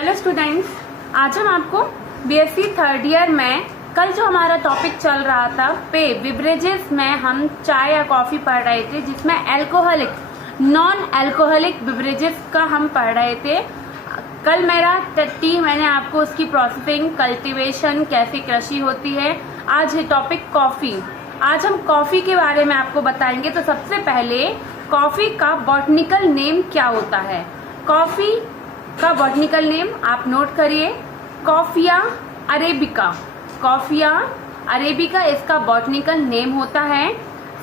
Hello students, आज हम आपको बीएससी थर्ड ईयर में कल जो हमारा टॉपिक चल रहा था पेय बेवरेजेस में हम चाय या कॉफी पढ़ रहे थे, जिसमें अल्कोहलिक नॉन अल्कोहलिक बेवरेजेस का हम पढ़ रहे थे। कल मैंने आपको उसकी प्रोसेसिंग, कल्टीवेशन, कैसे कृषि होती है। आज है टॉपिक कॉफी। आज हम कॉफी के बारे में आपको बताएंगे। तो सबसे पहले कॉफी का बॉटनिकल नेम क्या होता है। कॉफी का बॉटनिकल नेम आप नोट करिए, कॉफिया अरेबिका। कॉफिया अरेबिका इसका बॉटनिकल नेम होता है।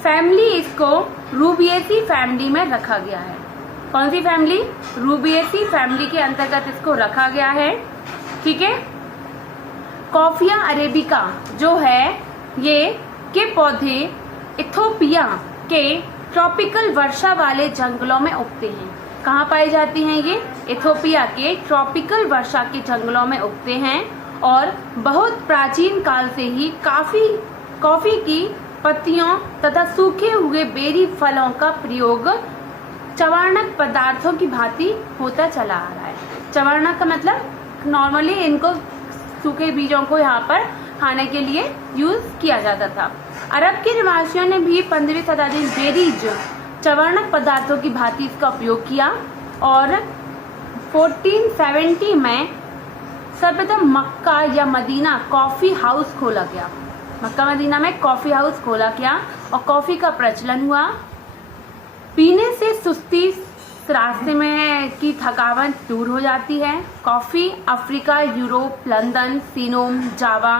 फैमिली इसको रूबिएसी फैमिली में रखा गया है। कौन सी फैमिली? रूबिएसी फैमिली के अंतर्गत इसको रखा गया है। ठीक है। कॉफिया अरेबिका जो है ये के पौधे इथोपिया के ट्रॉपिकल वर्षा वाले जंगलों में उगते हैं। कहाँ पाई जाती हैं ये? इथोपिया के ट्रॉपिकल वर्षा के जंगलों में उगते हैं और बहुत प्राचीन काल से ही कॉफी की पत्तियों तथा सूखे हुए बेरी फलों का प्रयोग चवार्णक पदार्थों की भांति होता चला आ रहा है। चवार्णक का मतलब नॉर्मली इनको सूखे बीजों को यहाँ पर खाने के लिए यूज किया जाता था। अरब के निवासियों ने भी 15वीं शताब्दी में बेरीज चवार्णक पदार्थों की भांति इसका उपयोग किया और 1470 में सर्वप्रथम मक्का या मदीना कॉफी हाउस खोला गया। मक्का मदीना में कॉफी हाउस खोला गया और कॉफी का प्रचलन हुआ। पीने से सुस्ती, रास्ते में की थकावट दूर हो जाती है। कॉफी अफ्रीका, यूरोप, लंदन, सीनोम, जावा,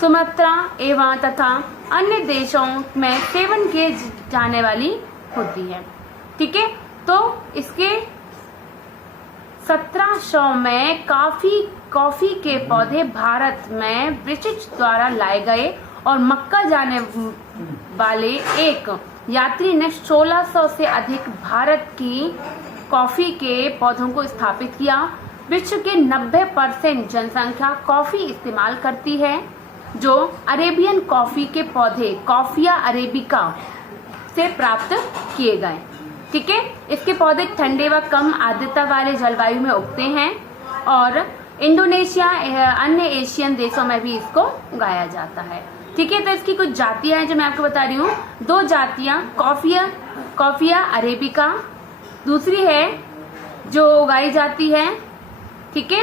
सुमात्रा एवं तथा अन्य देशों में सेवन किए जाने वाली होती है। ठीक है। तो इसके 1700 में कॉफी के पौधे भारत में ब्रिटिश द्वारा लाए गए और मक्का जाने वाले एक यात्री ने 1600 से अधिक भारत की कॉफी के पौधों को स्थापित किया। विश्व के 90% जनसंख्या कॉफी इस्तेमाल करती है, जो अरेबियन कॉफी के पौधे कॉफिया अरेबिका से प्राप्त किए गए। ठीक है। इसके पौधे ठंडे व कम आर्द्रता वाले जलवायु में उगते हैं और इंडोनेशिया, अन्य एशियन देशों में भी इसको उगाया जाता है। ठीक है। तो इसकी कुछ जातियां हैं जो मैं आपको बता रही हूँ। 2 जातियां, कॉफिया अरेबिका, दूसरी है जो उगाई जाती है। ठीक है।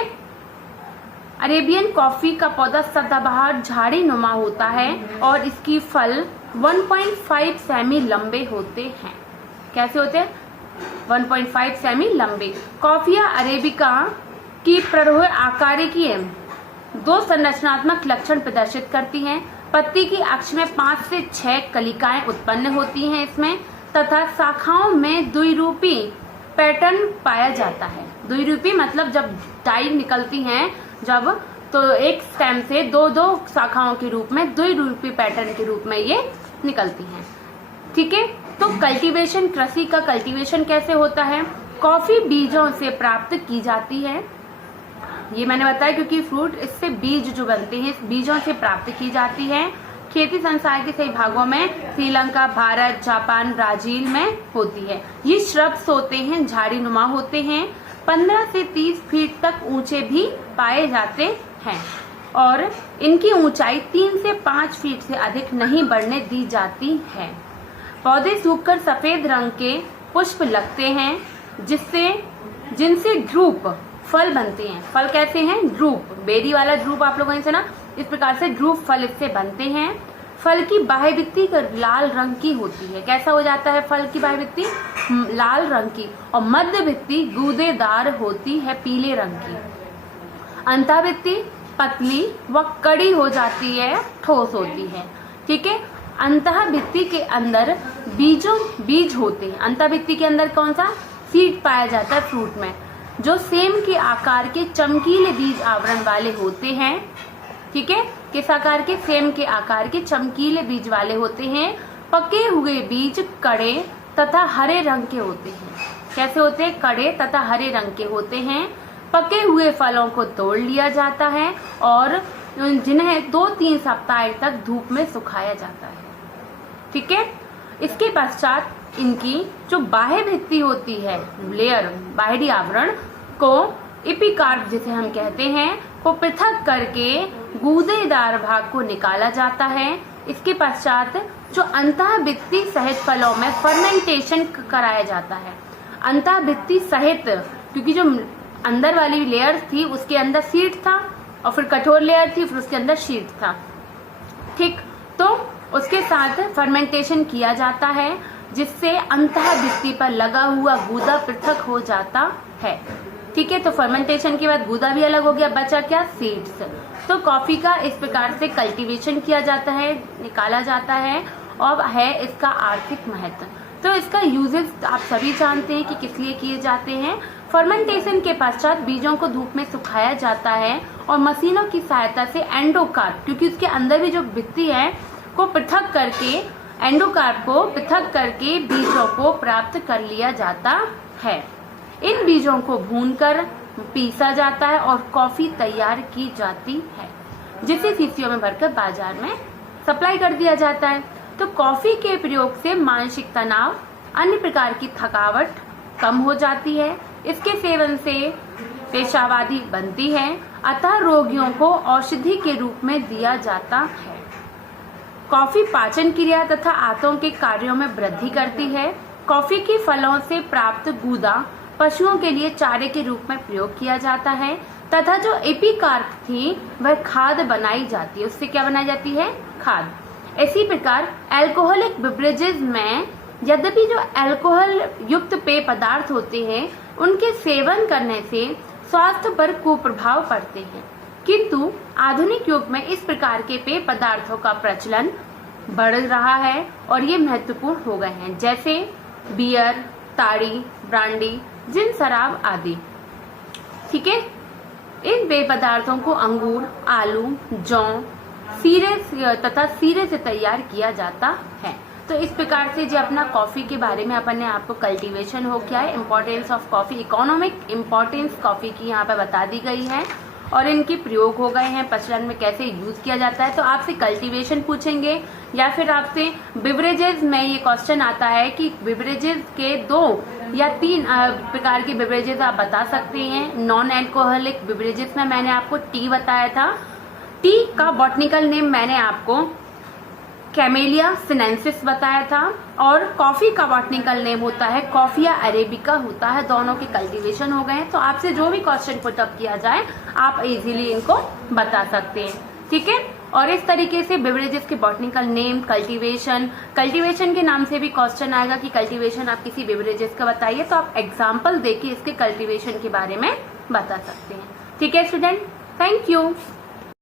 अरेबियन कॉफी का पौधा सदाबहार झाड़ी नुमा होता है और इसकी फल 1.5 सेमी लंबे होते हैं। कैसे होते हैं? 1.5 सेमी लंबे। कॉफिया अरेबिका की प्ररोह आकारिकी 2 संरचनात्मक लक्षण प्रदर्शित करती हैं। पत्ती की अक्ष में 5 से 6 कलिकाएं उत्पन्न होती हैं इसमें, तथा शाखाओं में द्विरूपी पैटर्न पाया जाता है। द्विरूपी मतलब जब डाई निकलती हैं जब, तो एक स्टेम से 2-2 शाखाओं के रूप में द्विरूपी पैटर्न के रूप में ये निकलती हैं। ठीक है। तो कल्टीवेशन, कृषि का कल्टीवेशन कैसे होता है? कॉफी बीजों से प्राप्त की जाती है। ये मैंने बताया क्योंकि फ्रूट, इससे बीज जो बनते हैं इस बीजों से प्राप्त की जाती है। खेती संसार के सही भागों में श्रीलंका, भारत, जापान, ब्राजील में होती है। ये श्रब्स होते हैं, झाड़ी नुमा होते हैं, 15 से 30 फीट तक ऊंचे भी पाए जाते हैं और इनकी ऊंचाई 3 से 5 फीट से अधिक नहीं बढ़ने दी जाती है। पौधे सूखकर सफेद रंग के पुष्प लगते हैं जिनसे ड्रूप फल बनते हैं। फल कैसे हैं? ड्रूप, बेरी वाला ड्रूप आप लोगों ने सुना, इस प्रकार से ड्रूप फल इससे बनते हैं। फल की बाह्य भित्ति लाल रंग की होती है। कैसा हो जाता है फल की बाह्य भित्ति? लाल रंग की। और मध्य भित्ति गूदेदार होती है, पीले रंग की। अंतःभित्ति पतली व कड़ी हो जाती है, ठोस होती है। ठीक है। अंतःभित्ति के अंदर बीज होते हैं। अंतःभित्ति के अंदर कौन सा? सीड पाया जाता है फ्रूट में, जो सेम के आकार के चमकीले बीज आवरण वाले होते हैं। ठीक है। किस आकार के? सेम के आकार के चमकीले बीज वाले होते हैं। पके हुए बीज कड़े तथा हरे रंग के होते हैं। कैसे होते हैं? कड़े तथा हरे रंग के होते हैं। पके हुए फलों को तोड़ लिया जाता है और जिन्हें 2-3 सप्ताह तक धूप में सुखाया जाता है। ठीक है। इसके पश्चात इनकी जो बाह्य भित्ति होती है, लेयर, बाहरी आवरण को एपिकार्प जिसे हम कहते हैं को पृथक करके गूदेदार भाग को निकाला जाता है। इसके पश्चात जो अंतःभित्ति सहित फलों में फर्मेंटेशन कराया जाता है। अंतःभित्ति सहित क्योंकि जो अंदर वाली लेयर थी उसके अंदर सीड था और फिर कठोर लेयर थी, फिर उसके अंदर शीट था। ठीक, तो उसके साथ फर्मेंटेशन किया जाता है जिससे अंतःभित्ति पर लगा हुआ गूदा पृथक हो जाता है। ठीक है, तो फर्मेंटेशन के बाद गूदा भी अलग हो गया, बचा क्या? सीड्स। तो कॉफी का इस प्रकार से कल्टीवेशन किया जाता है, निकाला जाता है और है इसका आर्थिक महत्व। तो इसका यूजेस आप सभी जानते हैं कि किस लिए किए जाते हैं। फर्मेंटेशन के पश्चात बीजों को धूप में सुखाया जाता है और मशीनों की सहायता से एंडोकार्प, क्योंकि उसके अंदर भी जो भित्ति है को पृथक करके, एंडोकार्प को पृथक करके बीजों को प्राप्त कर लिया जाता है। इन बीजों को भूनकर पीसा जाता है और कॉफी तैयार की जाती है, जिसे शीशियों में भरकर बाजार में सप्लाई कर दिया जाता है। तो कॉफी के प्रयोग से मानसिक तनाव, अन्य प्रकार की थकावट कम हो जाती है। इसके सेवन से पेशावादी बनती है, अतः रोगियों को औषधि के रूप में दिया जाता है। कॉफी पाचन क्रिया तथा आंतों के कार्यों में वृद्धि करती है। कॉफी के फलों से प्राप्त गूदा पशुओं के लिए चारे के रूप में प्रयोग किया जाता है तथा जो एपिकार्प थी वह खाद बनाई जाती है। उससे क्या बनाई जाती है? खाद। इसी प्रकार अल्कोहलिक बेवरेजेस में यद्यपि जो अल्कोहल युक्त पेय पदार्थ होते हैं उनके सेवन करने से स्वास्थ्य पर कुप्रभाव पड़ते हैं, किंतु आधुनिक युग में इस प्रकार के पेय पदार्थों का प्रचलन बढ़ रहा है और ये महत्वपूर्ण हो गए हैं, जैसे बियर, ताड़ी, ब्रांडी, जिन शराब आदि। ठीक है, इन पेय पदार्थों को अंगूर, आलू, जौ, सीरे से तैयार किया जाता है। तो इस प्रकार से जो अपना कॉफी के बारे में अपन ने आपको कल्टीवेशन हो क्या है, importance of coffee, economic importance coffee की यहाँ पे बता दी गई है और इनके प्रयोग हो गए हैं, प्रचलन में कैसे यूज किया जाता है। तो आपसे कल्टीवेशन पूछेंगे या फिर आपसे बिवरेजेस में ये क्वेश्चन आता है कि बिवरेजेस के 2 या 3 प्रकार के बिवरेजेस आप बता सकते हैं। नॉन एल्कोहलिक बिवरेजेस में मैंने आपको टी बताया था, टी का बॉटनिकल नेम मैंने आपको कैमेलिया सिनेंसिस बताया था और कॉफी का बॉटनिकल नेम होता है कॉफिया अरेबिका होता है। दोनों के कल्टीवेशन हो गए हैं, तो आपसे जो भी क्वेश्चन पुट अप किया जाए आप इजीली इनको बता सकते हैं। ठीक है, और इस तरीके से बेवरेजेस के बॉटनिकल नेम, कल्टीवेशन के नाम से भी क्वेश्चन आएगा कि कल्टीवेशन आप किसी बेवरेजेस का बताइए, तो आप एग्जाम्पल देके इसके कल्टीवेशन के बारे में बता सकते हैं। ठीक है स्टूडेंट, थैंक यू।